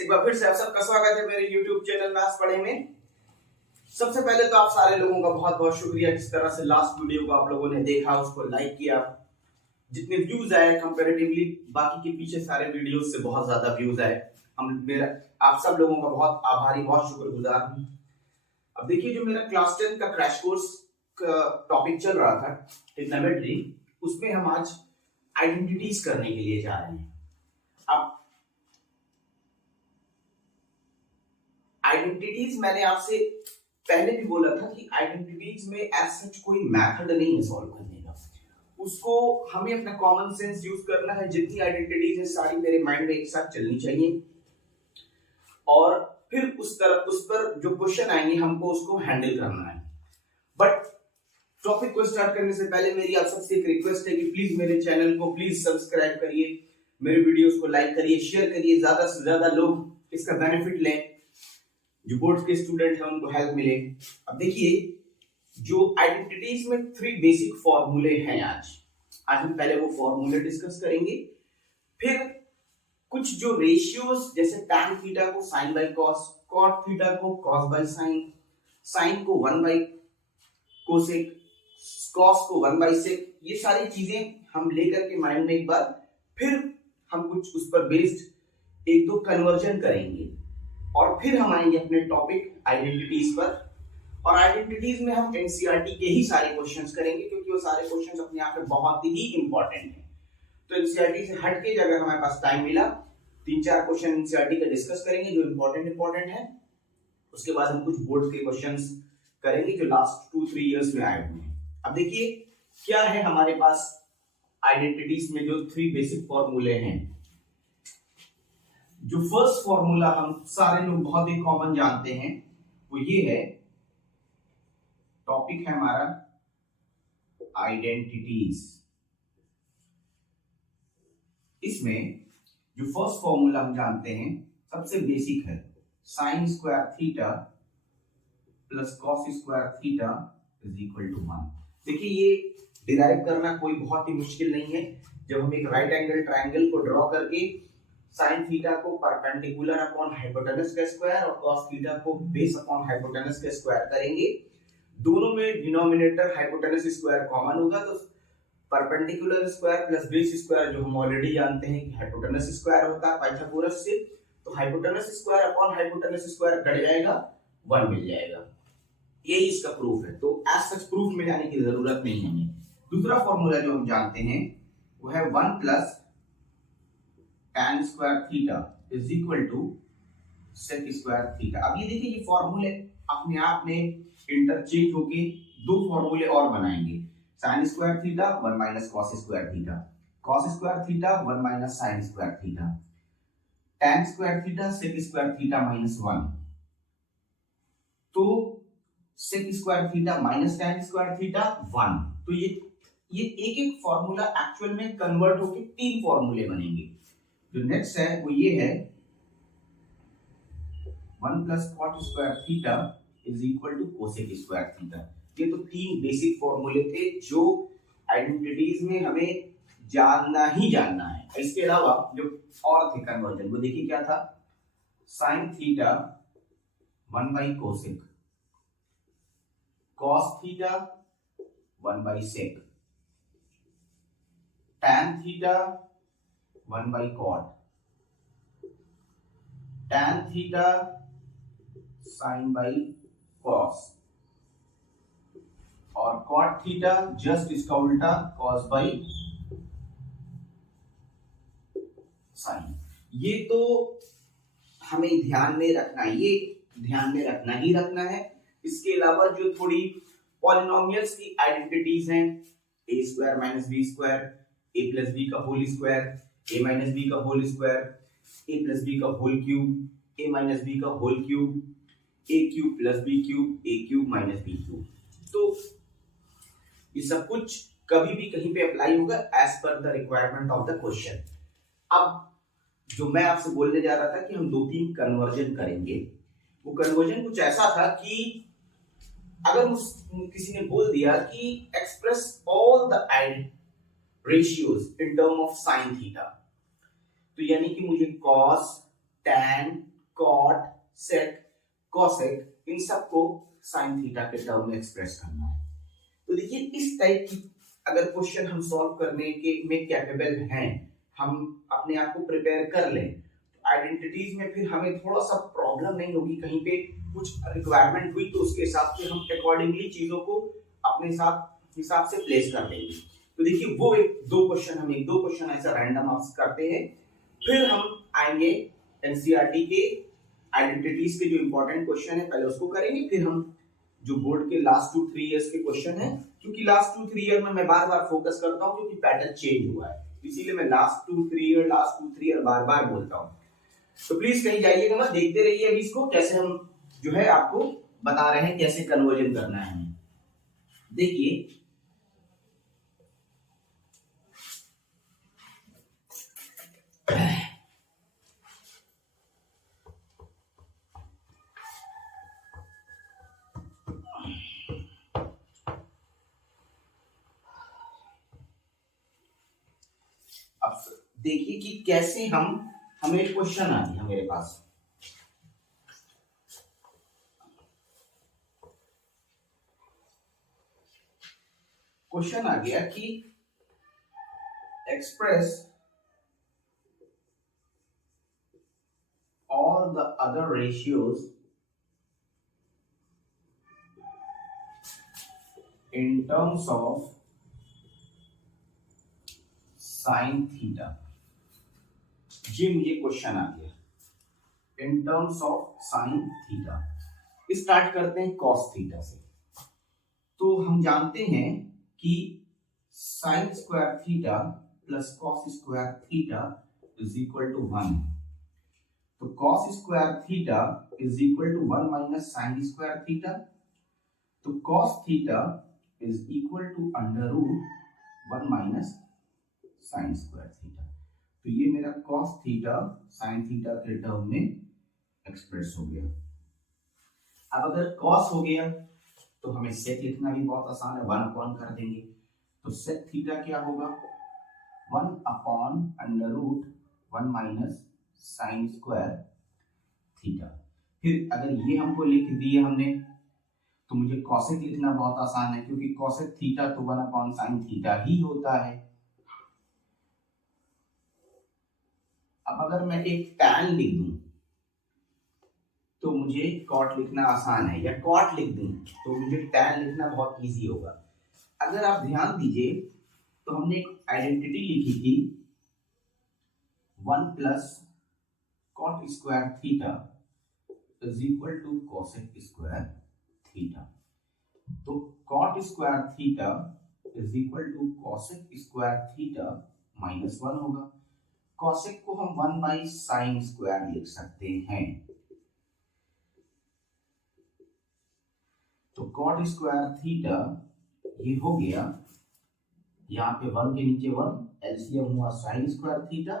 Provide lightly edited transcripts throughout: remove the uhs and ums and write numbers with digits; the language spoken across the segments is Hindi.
एक बार फिर से आप सबका स्वागत है मेरे YouTube चैनल मैथ्स पढ़े में। सबसे पहले तो आप सारे लोगों का बहुत बहुत शुक्रिया, जिस तरह से लास्ट वीडियो को आप लोगों ने देखा, उसको लाइक किया, जितने व्यूज आए कंपैरेटिवली बाकी के पीछे सारे वीडियोस से बहुत ज्यादा व्यूज आए। आप सब लोगों का बहुत आभारी, बहुत शुक्रगुजार हूँ। अब देखिए, जो मेरा क्लास 10 का क्रैश कोर्स का टॉपिक चल रहा था ट्रिग्नोमेट्री, उसमें हम आज आइडेंटिटीज करने के लिए जा रहे हैं। अब आइडेंटिटीज मैंने आपसे पहले भी बोला था कि आइडेंटिटीज में एज सच कोई मेथड नहीं है सॉल्व करने का, उसको हमें अपना कॉमन सेंस यूज करना है। जितनी आइडेंटिटीज है सारी मेरे माइंड में एक साथ चलनी चाहिए और फिर उस पर जो क्वेश्चन आएंगे हमको उसको हैंडल करना है। बट टॉपिक को स्टार्ट करने से पहले मेरी आप सबसे एक रिक्वेस्ट है कि प्लीज मेरे चैनल को प्लीज सब्सक्राइब करिए, मेरे वीडियोस को लाइक करिए, शेयर करिए, ज्यादा से ज्यादा लोग इसका बेनिफिट लें, जो बोर्ड के स्टूडेंट हैं उनको हेल्प मिले। अब देखिए, जो आइडेंटिटीज में 3 बेसिक फॉर्मूले हैं, आज हम पहले वो फॉर्मूले डिस्कस करेंगे। फिर कुछ जो रेशियोज, जैसे tan थीटा को sin by cos, cot theta को cos बाय sin, sin को 1 बाय cosec, cos को 1 बाय sec, ये सारी चीजें हम लेकर के माइंड में एक बार फिर हम कुछ उस पर बेस्ड एक दो कन्वर्जन करेंगे और फिर हम आएंगे अपने टॉपिक आइडेंटिटीज पर। और आइडेंटिटीज में हम एनसीईआरटी के ही सारे क्वेश्चंस करेंगे, क्योंकि वो सारे क्वेश्चंस अपने आप में बहुत ही इंपॉर्टेंट हैं। तो एनसीईआरटी से हट के अगर हमारे पास टाइम मिला, 3-4 क्वेश्चन एनसीईआरटी का डिस्कस करेंगे जो इंपॉर्टेंट है। उसके बाद हम कुछ बोर्ड के क्वेश्चंस करेंगे जो लास्ट 2-3 इयर्स में आए हुए हैं। अब देखिए, क्या है हमारे पास आइडेंटिटीज में जो 3 बेसिक फॉर्मूले हैं। जो फर्स्ट फॉर्मूला हम सारे लोग बहुत ही कॉमन जानते हैं वो ये है, टॉपिक है हमारा आइडेंटिटीज। इसमें जो फर्स्ट फॉर्मूला हम जानते हैं सबसे बेसिक है, sine square theta plus cos square theta is equal to 1। देखिए, ये डिराइव करना कोई बहुत ही मुश्किल नहीं है। जब हम एक राइट एंगल ट्रायंगल को ड्रॉ करके sin थीटा को परपेंडिकुलर अपॉन हाइपोटेनस का स्क्वायर और cos थीटा को बेस अपॉन हाइपोटेनस का स्क्वायर करेंगे, दोनों में डिनोमिनेटर हाइपोटेनस स्क्वायर कॉमन होगा, तो perpendicular square plus base square जो हम ऑलरेडी जानते हैं कि हाइपोटेनस स्क्वायर होता है पाइथागोरस से, तो hypotenuse square upon hypotenuse square cut जाएगा, 1 मिल जाएगा। यही इसका प्रूफ है। तो एज सच प्रूफ में जाने की जरूरत नहीं है हमें। दूसरा फॉर्मूला जो हम जानते हैं वो है 1 plus tan square theta is equal to sec square theta. अब ये देखिए, ये फॉर्मूले अपने आप में इंटरचेंज होके 2 फॉर्मूले और बनाएंगे। sin square theta 1 minus cos square theta, cos square theta 1 minus sin square theta, tan square theta sec square theta minus 1, तो sec square theta minus tan square theta 1। तो ये एक एक फॉर्मूला एक्चुअल में कन्वर्ट होके 3 फॉर्मूले बनेंगे। जो नेक्स्ट है वो ये है, 1 plus cot square theta is equal to cosec square theta. ये तो 3 बेसिक फॉर्मूले थे जो आइडेंटिटीज में हमें जानना ही जानना है। इसके अलावा जो और थे कन्वर्जन, वो देखिए क्या था, sine theta 1 by cosec, cos theta 1 by sec, tan theta 1 by cot, tan theta sine by cos, और कॉट थीटा जस्ट इसका उल्टा कॉस बाई साइन। ये तो हमें ध्यान में रखना है, ये ध्यान में रखना ही रखना है। इसके अलावा जो थोड़ी पॉलिनोमियल्स की आइडेंटिटीज हैं, a square minus b square, a plus b का whole square, a minus b का whole square, a plus b का whole cube, a minus b का whole cube, a cube plus b cube, a cube minus b cube. तो ये सब कुछ कभी भी कहीं पे अप्लाई होगा as per the requirement of the question. अब जो मैं आपसे बोलने जा रहा था कि हम 2-3 कन्वर्जन करेंगे, वो कन्वर्जन कुछ ऐसा था कि अगर किसी ने बोल दिया कि express all the ratios in term of sin theta, तो यानी कि मुझे cos tan, cot, sec, cosec, इन सबको sin थीटा के टर्म में एक्सप्रेस करना है। तो देखिए इस टाइप की अगर क्वेश्चन हम सॉल्व करने के में कैपेबल हैं, हम अपने आप को प्रिपेयर कर लें, तो आइडेंटिटीज में फिर हमें थोड़ा सा प्रॉब्लम नहीं होगी। कहीं पे कुछ रिक्वायरमेंट हुई तो उसके हिसाब से हम अकॉर्डिंगली चीजों को अपने साथ हिसाब से प्लेस कर देंगे। तो देखिए वो एक दो क्वेश्चन ऐसा रैंडम आप करते हैं, फिर हम आएंगे एनसीईआरटी के आइडेंटिटीज के जो इंपॉर्टेंट क्वेश्चन है पहले उसको करेंगे, फिर हम जो बोर्ड के लास्ट 2-3 इयर्स के क्वेश्चन है, क्योंकि लास्ट 2-3 ईयर में मैं बार बार फोकस करता हूं क्योंकि पैटर्न चेंज हुआ है, इसीलिए मैं लास्ट 2-3 ईयर बार बार बोलता हूं। तो प्लीज कहीं जाइएगा मत, देखते रहिए अभी इसको कैसे हम जो है आपको बता रहे हैं कैसे कन्वर्जन करना है। देखिए अब देखिए कि कैसे हमें क्वेश्चन आ गया मेरे पास। क्वेश्चन आ गया कि express all the other ratios in terms of sin theta। ये मुझे क्वेश्चन आ गया इन terms of sine theta. Start करते हैं cos थीटा से। तो हम जानते हैं कि sine square theta plus cos square theta is equal to 1। तो cos square theta is equal to 1 minus sine square theta. तो cos theta is equal to under root 1 minus sine square theta. तो ये मेरा cos थीटा साइन थीटा के टर्म में एक्सप्रेस हो गया। अब अगर cos हो गया तो हमें sec लिखना भी बहुत आसान है, 1 अपॉन कर देंगे। तो sec थीटा क्या होगा, 1 upon under root 1 minus sine square theta. फिर अगर ये हमको लिख दिए हमने तो मुझे कॉसेक लिखना बहुत आसान है, क्योंकि कॉसेक थीटा तो 1 अपॉन साइन थीटा ही होता है। अब अगर मैं एक tan लिख दूं तो मुझे कॉट लिखना आसान है, या कॉट लिख दूं तो मुझे tan लिखना बहुत इजी होगा। अगर आप ध्यान दीजिए तो हमने एक आइडेंटिटी लिखी थी 1 plus cot square theta is equal to cosec square theta. तो cot square theta is equal to cosec square theta minus 1 होगा। कोसेक को हम 1 बाई साइन स्क्वायर लिख सकते हैं। तो कॉट स्क्वायर थीटा ये हो गया, यहाँ पे 1 के नीचे 1, एलसीएम हुआ साइन स्क्वायर थीटा,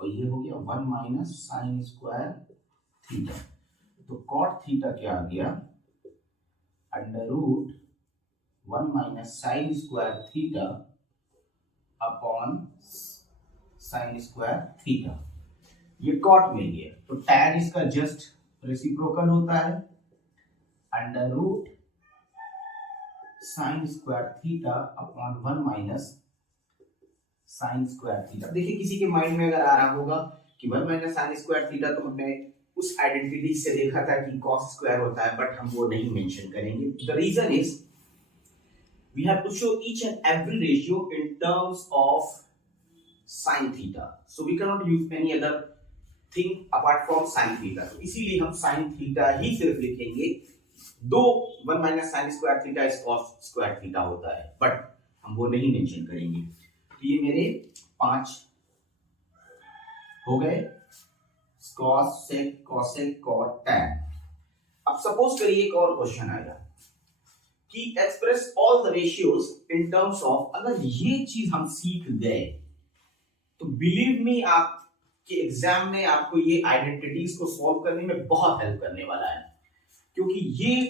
और ये हो गया 1 माइनस साइन स्क्वायर थीटा। तो कॉट थीटा क्या आ गया, under root 1 minus sine square theta upon sine square theta. ये कॉट मिल गया। तो tan इसका जस्ट रेसिप्रोकल होता है, under root sine square theta upon 1 minus sine square theta. देखिए किसी के माइंड में अगर आ रहा होगा कि 1 माइनस साइन स्क्वायर थीटा तो हमने उस आइडेंटिटी से देखा था कि cos स्क्वायर होता है, बट हम वो नहीं मेंशन करेंगे। The reason is we have to show each and every ratio in terms of sin theta, so we can not use any other thing apart from sin theta. तो इसीलिए हम sin थीटा ही सिर्फ लिखेंगे, दो 1 minus sine square theta is cos square theta होता है, बट हम वो नहीं मेंशन करेंगे। तो ये मेरे 5 हो गए, cos sec cosec cot tan। अब सपोज करिए एक और क्वेश्चन आएगा कि express all the ratios in terms of. अगर ये चीज हम सीख गए तो बिलीव मी आपके एग्जाम में आपको ये आइडेंटिटीज को सॉल्व करने में बहुत हेल्प करने वाला है, क्योंकि ये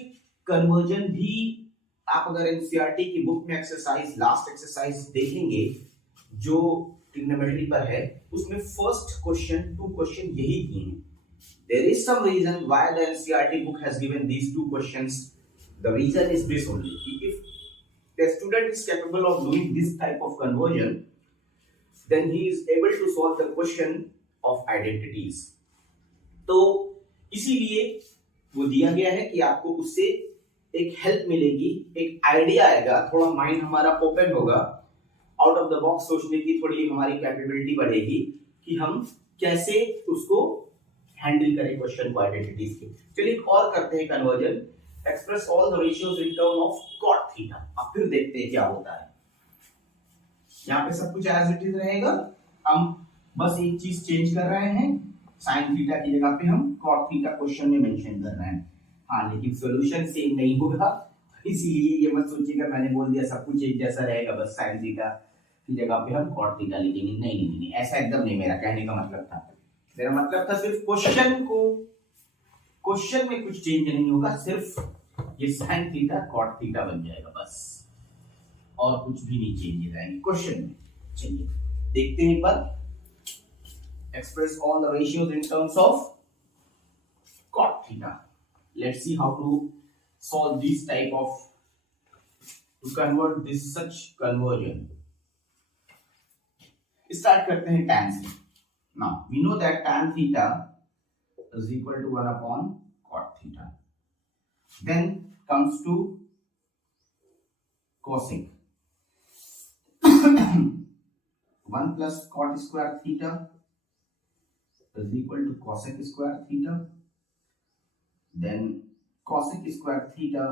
कन्वर्जन भी आप अगर एनसीईआरटी की बुक में एक्सरसाइज लास्ट एक्सरसाइज देखेंगे जो ट्रिग्नोमेट्री पर है, उसमें फर्स्ट क्वेश्चन 2 क्वेश्चन यही किए हैं. There is some reason why the NCERT book has given these 2 questions. The reason is this only. If the student is capable of doing this type of conversion, then he is able to solve the question of identities. तो इसीलिए वो दिया गया है कि आपको उससे एक हेल्प मिलेगी, एक आइडिया आएगा, थोड़ा माइंड हमारा ओपन होगा, आउट ऑफ द बॉक्स सोचने की थोड़ी हमारी कैपेबिलिटी बढ़ेगी कि हम कैसे उसको हैंडल करें क्वेश्चन को आइडेंटिटीज के. चलिए एक और करते हैं conversion. Express all the ratios in term of cot theta. अब फिर देखते हैं क्या होता है. यहाँ पे सब कुछ एज इट इज रहेगा, हम बस एक चीज चेंज कर रहे हैं, साइन थीटा की जगह पे हम cot थीटा क्वेश्चन में मेंशन कर रहे हैं. हाँ, लेकिन सॉल्यूशन सेम नहीं होगा, इसीलिए ये मत सोचिएगा मैंने बोल दिया सब कुछ एक जैसा रहेगा, बस साइन थीटा की जगह पे हम cot थीटा लिखेंगे. नहीं, ऐसा एकदम नहीं. मेरा कहने का मतलब था, मेरा मतलब था सिर्फ क्वेश्चन में कुछ चेंज नहीं होगा, सिर्फ ये साइन थीटा cot थीटा बन जाएगा बस, और कुछ भी नहीं चेंज रहेंगे क्वेश्चन में. चलिए देखते हैं एक बार. Express all the ratios in terms of cot theta. Let's see how to solve this type of, to convert this such conversion. Start करते हैं tan से. Now we know that tan theta is equal to 1 upon cot theta. Then comes to cosec. 1 plus cot square theta is equal to cosec square theta. Then cosec square theta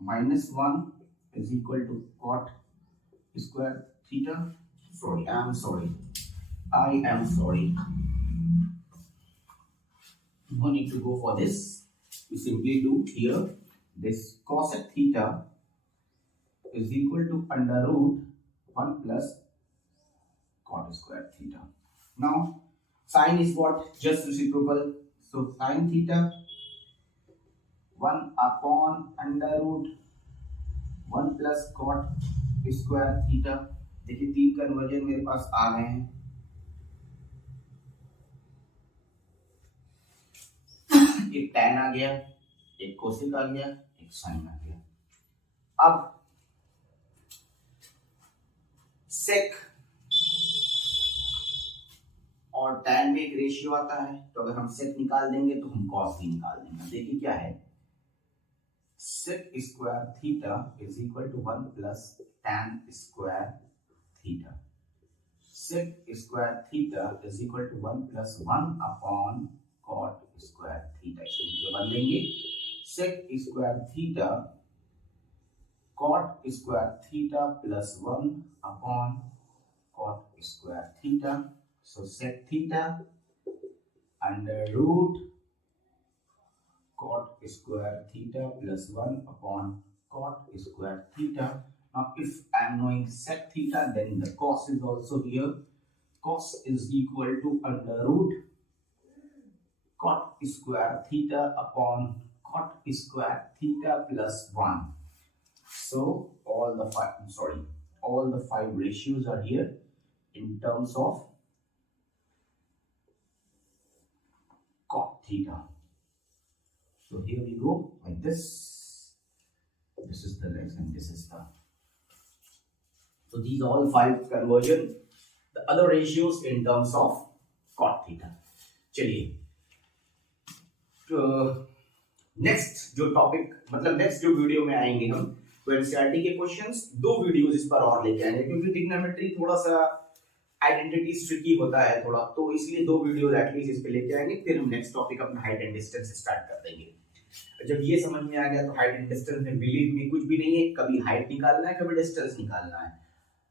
minus 1 is equal to cot square theta. I am sorry. No need to go for this. We simply do here. This cosec theta is equal to under root 1 plus cot square theta. Now sin is what? Just reciprocal. So sin theta 1 upon under root 1 plus cot square theta. देखिए 3 कन्वर्जन मेरे पास आ गए हैं. एक tan आ गया, एक cosec आ गया, एक sin आ गया. अब sec और tan में एक रेशियो आता है, तो अगर हम sec निकाल देंगे तो हम cos भी निकाल देंगे. देखिए क्या है, sec square theta is equal to 1 plus tan square theta. sec square theta is equal to 1 plus 1 upon cot square theta. इसे नीचे बदल देंगे. sec square theta cot square theta plus 1 upon cot square theta. So sec theta under root cot square theta plus 1 upon cot square theta. Now if I am knowing sec theta, then the cos is also here. Cos is equal to under root cot square theta upon cot square theta plus 1. So all the five ratios are here in terms of cot theta. So here we go like this. This is the legs and this is the. So these are all 5 conversion. The other ratios in terms of cot theta. चलिए नेक्स्ट जो टॉपिक, मतलब नेक्स्ट जो वीडियो में आएंगे हम, तो एनसीईआरटी के क्वेश्चंस 2 वीडियोस इस पर और लेके आएंगे, क्योंकि ट्रिग्नोमेट्री थोड़ा सा आइडेंटिटी ट्रिकी होता है थोड़ा, तो इसलिए 2 वीडियो एटलीस्ट इस पे लेके आएंगे. फिर हम नेक्स्ट टॉपिक अपना हाइट एंड डिस्टेंस स्टार्ट कर देंगे. जब ये समझ में आ गया तो हाइट एंड डिस्टेंस में बिलीव में कुछ भी नहीं है, कभी हाइट निकालना है कभी डिस्टेंस निकालना है.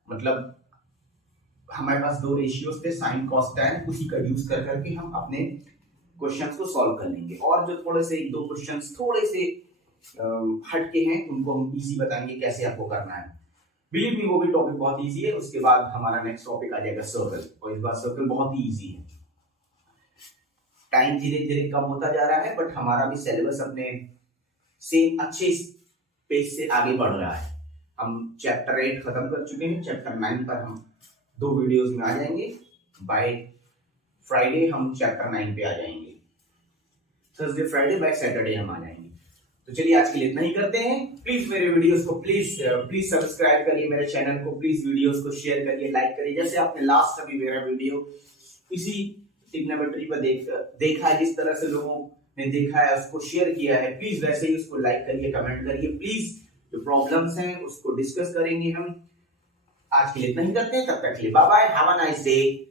मतलब हमारे पास 2 रेशियोज थे साइन कॉस टैन, उसी का यूज कर करके हम अपने क्वेश्चंस को सॉल्व कर लेंगे. और जो थोड़े से 1-2 क्वेश्चंस थोड़े से हटके हैं उनको हम इजी बताएंगे कैसे आपको करना है. बिलीव मी वो भी टॉपिक बहुत इजी है. उसके बाद हमारा नेक्स्ट टॉपिक आ जाएगा सर्कल, और इस बार सर्कल बहुत ही इजी है. टाइम धीरे धीरे कम होता जा रहा है, बट हमारा भी सिलेबस अपने सेम अच्छे पेज से आगे बढ़ रहा है. हम चैप्टर 8 खत्म कर चुके हैं, चैप्टर 9 पर हम 2 वीडियोस में आ जाएंगे। बाय फ्राइडे हम चैप्टर 9 पे आ जाएंगे, थर्सडे फ्राइडे बाय सैटरडे हम आ जाएंगे। तो चलिए आज के लिए इतना ही करते हैं। प्लीज मेरे वीडियोस को प्लीज सब्सक्राइब करिए, मेरे चैनल को प्लीज वीडियोस को शेयर करिए, लाइक करिए। जैसे आपने लास्ट अभी मेरा वीडियो इसी ट्रिग्नोमेट्री पर देखा है, जिस तरह से लोगों ने देखा है उसको शेयर किया है, प्लीज वैसे ही उसको लाइक करिए, कमेंट करिए। प्लीज जो प्रॉब्लम्स हैं उसको डिस्कस करेंगे हम। आज के लिए इतना ही करते हैं, तब तक के लिए bye bye, have a nice day.